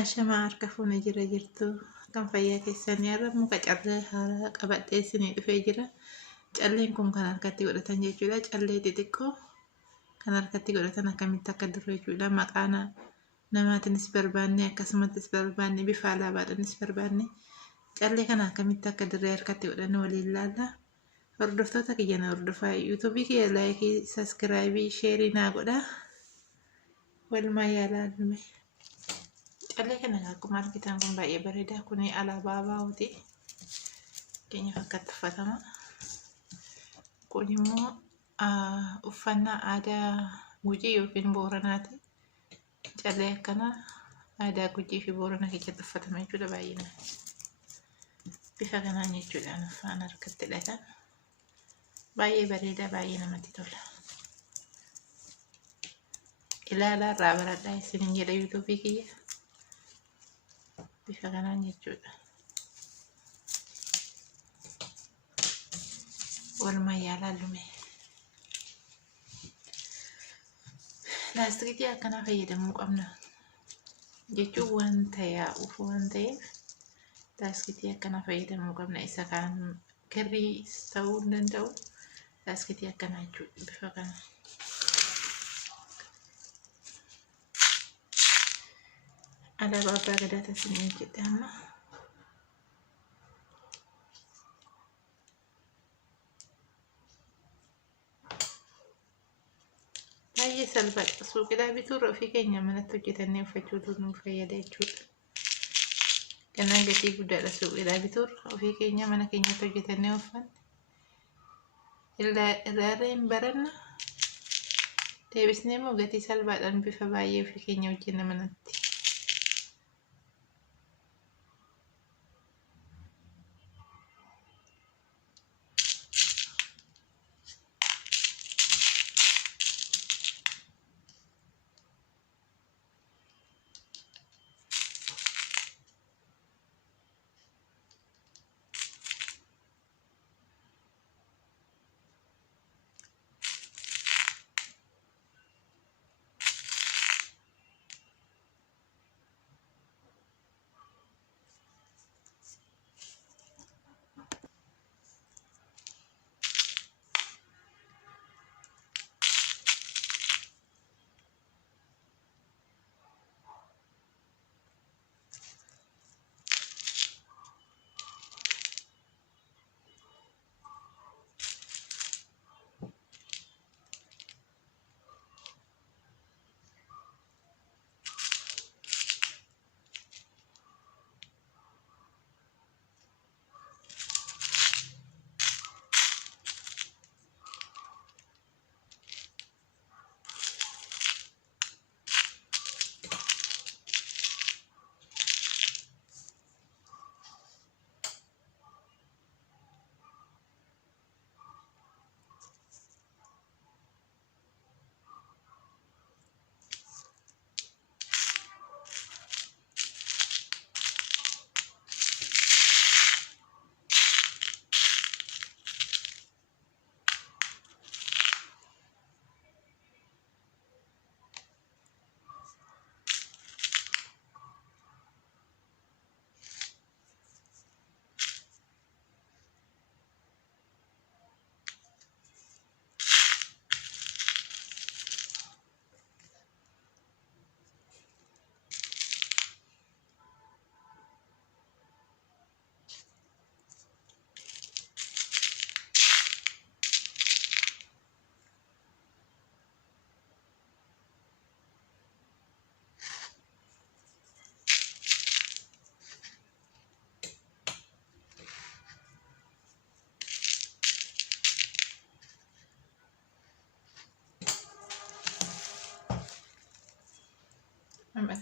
Ashamaa harka fuunee jirtu kan fayyaa keessanii irra muka callee haaraa qabadhee isinii dhufee jira. Calleen kun kan harkatti godhatan jechuudha. Callee xixiqqoo kan harkatti godhatan akkamitti akka jiru jechuudha. Maqaa namaatiinis barbaanne akkasumattis barbaanne bifa alaabaadhaanis barbaanne callee kana akkamitti akka dirree harkatti godhanne waliin ilaalla. Hordoftoota kiyya na hordofaa yuutuubii kiyya laayikii, saskiraayibii, sheerii naa godhaa. Walumaa yaalaallume. Callee kana akkuma argitan kun baay'ee bareeda. Kuni alaabaa ABO'ti. Keenyaaf akkatti uffatama. Kun immoo uffannaa aadaa Gujii yookiin Booranaati. Callee akkana aadaa Gujii fi Boorana keessatti uffatama jechuudha baay'inaan. Bifa kanaan jechuudhaan uffaan harkatti hidhatan. Baay'ee bareeda, baay'ee namatti tola. Ilaalaa irraa baradhaa isiniin jedha yuutuubii kiyya. Bifa kanaan jechuudha. Walumaa yaalaallume. Laastikii akkanaa fayyadamuu qabna jechuun wanta yaa'uuf waan ta'eef laastikii akkanaa fayyadamuu qabna. Isa kaan kirriis ta'uu hin danda'u. Laastikii akkanaa jechuudha bifa kana. Alaabaa abbaa gadaa isiniin jedha amma. Baay'ee salphaadha. Suuqidhaa bituurra ofii keenya manatti hojjetannee uffachuutu nu fayyada jechuudha. Ganaan gatii guddaadha suuqidhaa bituurra ofii keenya mana keenyatti hojjetannee uffanne. Ilaalleen baranna. Deebisnee immoo gatii salphaadhaan bifa baay'ee ofii keenya hojjenna manatti.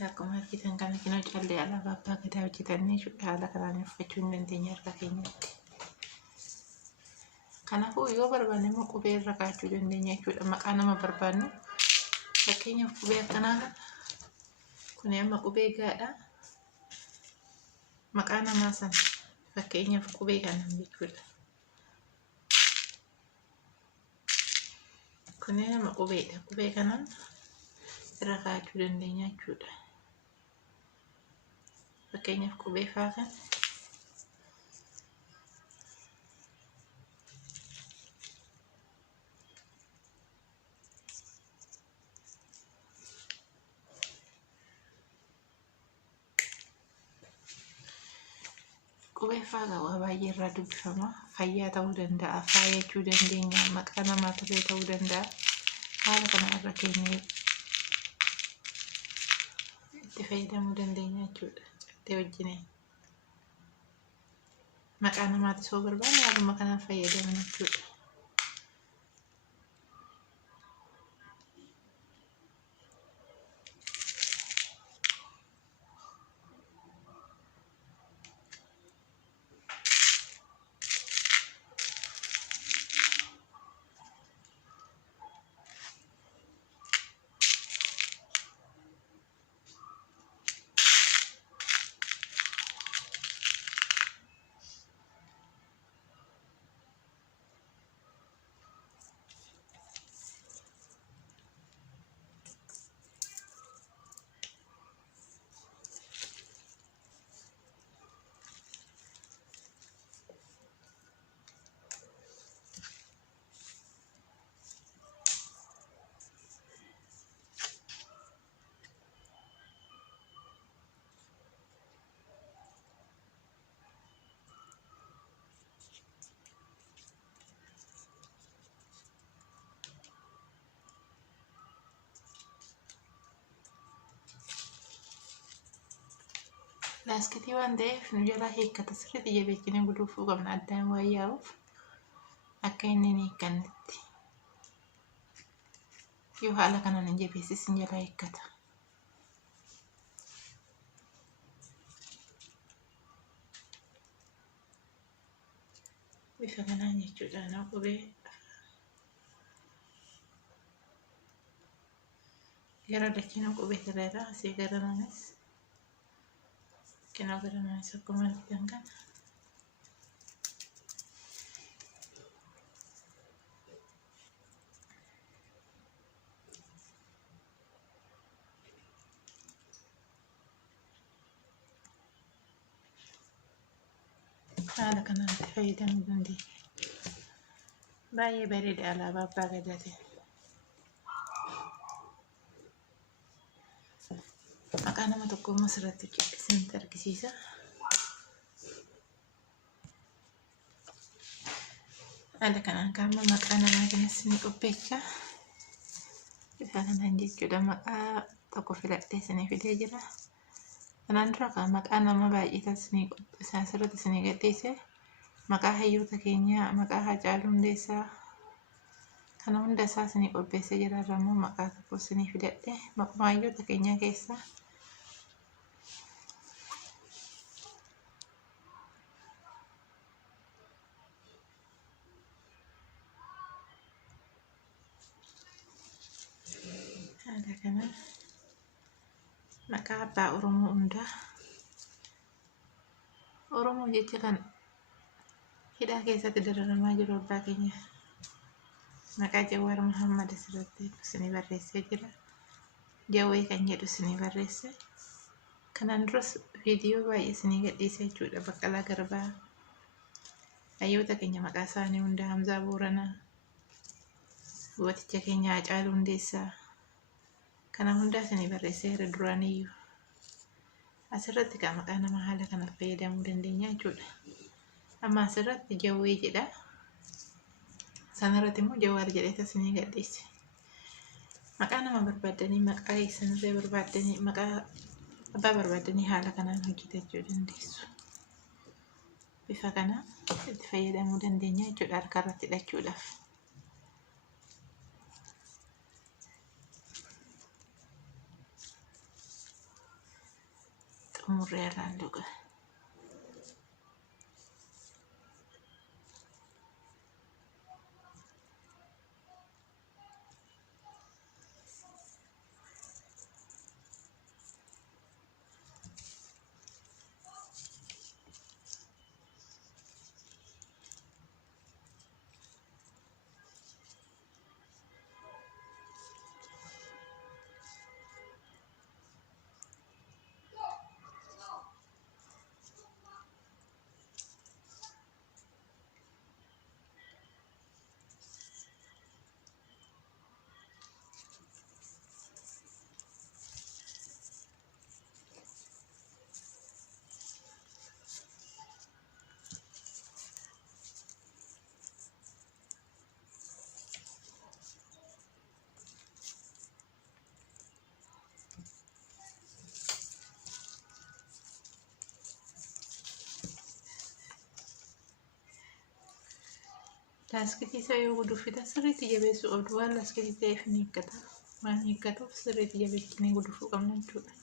Akkuma argitan kana kinoo callee alaabaa abbaa gadaa hojjetannee haala kanaan uffachuu hin dandeenya harka keenyatti. Kanaafuu yoo barbaanne immoo qubee irra kaa'achuu dandeenya jechuudha. Maqaa nama barbaannu fakkeenyaaf qubee akkanaa kana kun amma qubee gaadha. Maqaa namaa sana fakkeenyaaf qubee kana jechuudha. Kun amma qubeedha. Qubee kanaan irra kaa'achuu dandeenya jechuudha. fakkeenyaaf qubee fa'aa kan qubee fa'aa waa baay'ee irraa dubbifama. Fayyaa ta'uu danda'a, faayachuu dandeenya, maqaa namaa turee ta'uu danda'a. Haala kana irra keenyee itti fayyadamuu dandeenya jechuudha. Callee wajjin maqaa namaatti soo barbaanne haaluma kanaan fayyadaman jechuudha. Laaskitii waan ta'eef nu jalaa hiikkata sirriitti jabeechinee guluufuu qabna addaan waan yaa'uuf akka inni hin hiikkannetti. Yoo haala kanaan hin jabeessin jalaa hiikkata. Bifa kanaan jechuudha qubee gara dachina qubee irraa asii gara namas kena gara namas akkuma argitan kana. Haala kanaan itti fayyadamuu dandeenya. Baay'ee bareeda alaabaa abbaa gadaatiin. Maqaa nama tokko asirratti isinitti argisiisa. Haala kanaan kaa'ama maqaa namaa kanas ni qopheessa. Bifa kanaan jechuudha maqaa tokko filadhee isinii fidee jira. Kanaan dura kan maqaa nama baay'ee isinii qopheessa asirratti isinii gadhiise. Maqaa hayyoota keenyaa, maqaa Haacaaluu Hundeessaa kana hunda isaa isinii qopheessee jira. Immoo maqaa tokko isinii fidadhee maqaa hayyoota keenyaa keessaa haala kanaan maqaa abbaa Oromoo hundaa. Oromoo jecha kan hidhaa keessatti dararamaa jiru abbaa keenya maqaa Jawaar Muhammad asirratti isinii barreessee jira. Jawwee kan jedhu isinii barreesse. Kanaan duras viidiyoo baay'ee isinii gadhiise jechuudha. Baqqalaa Garbaa, hayyoota keenya maqaa isaanii hunda, Hamzaa Booranaa, gooticha keenya Haacaaluu Hundeessaa kana hundaa isinii barreesseera duraaniyyuu. Asirratti kan maqaa nama haala kanaan fayyadamuu dandeenya jechuudha. Amma asirratti Jawwee jedha. Sanarratti immoo Jawaar jedhee isinii gadhiise. Maqaa nama barbaaddanii maqaa keessanirree barbaaddanii maqaa abbaa barbaaddanii haala kanaan hojjetachuu dandeessu. Bifa kanaan itti fayyadamuu dandeenya jechuudha harkarratti hidhachuudhaaf. Xumurree ilaallu. Laaskitii isaa yoo guduufita sirriitti jabeessuu qabdu waan laaskitii ta'eef ni hiikkata. Waan hiikkatuuf sirriitti jabeessinee guduufuu qabna jechuudha.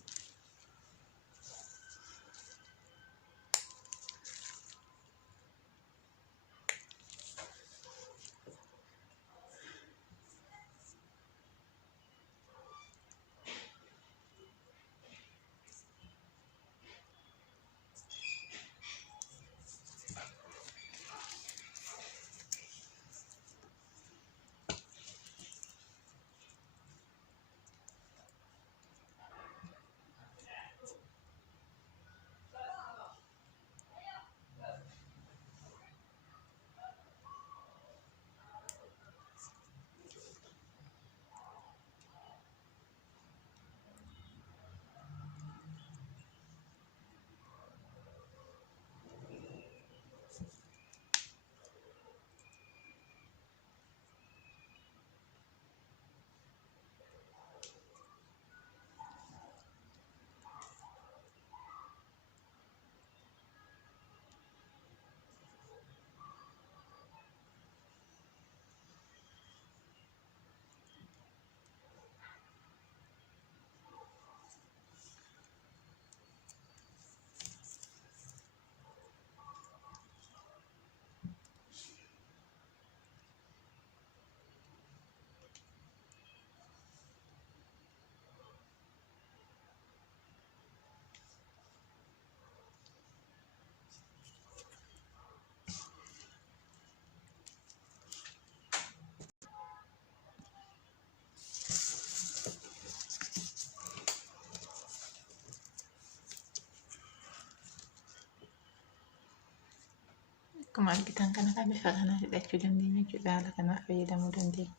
Akkuma argitan kana kan bifa kanaan hidhachuu dandeenya jechuudha. Haala kanaaf fayyadamuu dandeenya.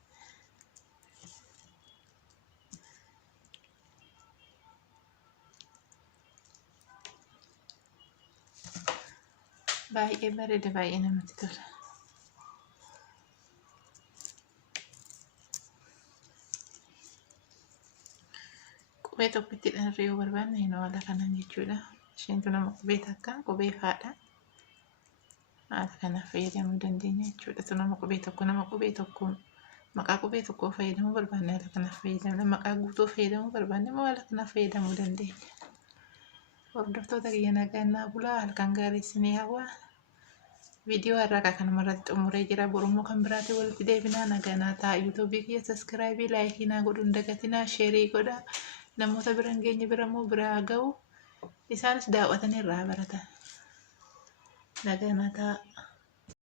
Baay'ee bareeda, baay'ee namatti tola. Qubee tokkotti dharree yoo barbaanne haala kanaan jechuudha. Isheentu nama qubee takka qubee faadha. Haala kanaaf fayyadamuu dandeenya jechuudha. Tu nama qubee tokkoon maqaa qubee tokkoo fayyadamuu barbaanne haala kanaaf fayyadamna. Maqaa guutuu fayyadamuu barbaanne immoo haala kanaaf fayyadamuu dandeenya. Hordoftoota kiyya nagaa bulaa, halkan gaarii isinii hawwa. Viidiyoo har'aa kanumarratti xumuree jira. Borummoo kan biraatti walitti deebinaa. Nagaa ta'a. Yuutuubii kiyya saskiraayibii, laayikii naa godhuu hin dagatinaa. Sheerii godhaa. Namoota bira hin geenye bira immoo biraa ga'u. Isaanis daawwatanii irraa baratan. Nagaa ta'a.